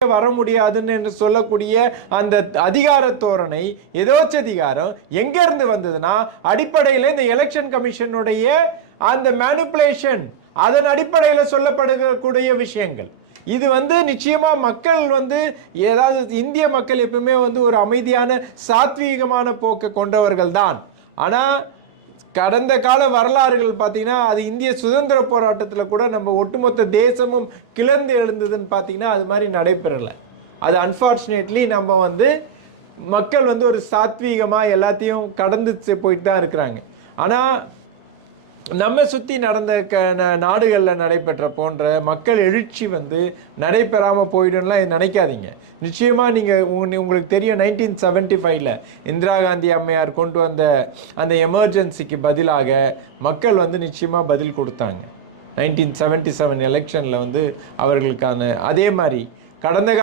வர முடியாதுன்னு என்று சொல்லக்கூடிய அந்த அதிகார தோரணை எதோச்சதிகாரம் எங்க இருந்து வந்ததுன்னா அடிப்படையில் இந்த எலெக்ஷன் கமிஷனுடைய அந்த மேனிப்புலேஷன் அதன் அடிப்படையில் சொல்லப்படக்கூடிய விஷயங்கள். இது வந்து நிச்சயமா மக்கள் வந்து ஏதாவது இந்திய மக்கள் எப்பவுமே வந்து ஒரு அமைதியான சாத்வீகமான போக்கை கொண்டவர்கள் தான் ஆனால் கடந்த கால வரலாறுகள் பார்த்தீங்கன்னா அது இந்திய சுதந்திர போராட்டத்தில் கூட நம்ம ஒட்டுமொத்த தேசமும் கிளர்ந்து எழுந்ததுன்னு பார்த்தீங்கன்னா அது மாதிரி நடைபெறலை. அது அன்ஃபார்ச்சுனேட்லி நம்ம வந்து மக்கள் வந்து ஒரு சாத்வீகமாக எல்லாத்தையும் கடந்து செ- போயிட்டு தான் இருக்கிறாங்க. ஆனால் நம்ம சுற்றி நடந்த க ந- நாடுகளில் நடைபெற்ற போன்ற மக்கள் எழுச்சி வந்து நடைபெறாமல் போயிடும்லாம் நினைக்காதீங்க. நிச்சயமாக நீங்கள் உங்களுக்கு தெரியும் நைன்டீன் செவன்ட்டி ஃபைவ்ல இந்திரா காந்தி அம்மையார் கொண்டு வந்த அந்த எமர்ஜென்சிக்கு பதிலாக மக்கள் வந்து நிச்சயமாக பதில் கொடுத்தாங்க. நைன்டீன் செவன்ட்டி செவன் எலெக்ஷனில் வந்து அவர்களுக்கான அதே மாதிரி கடந்த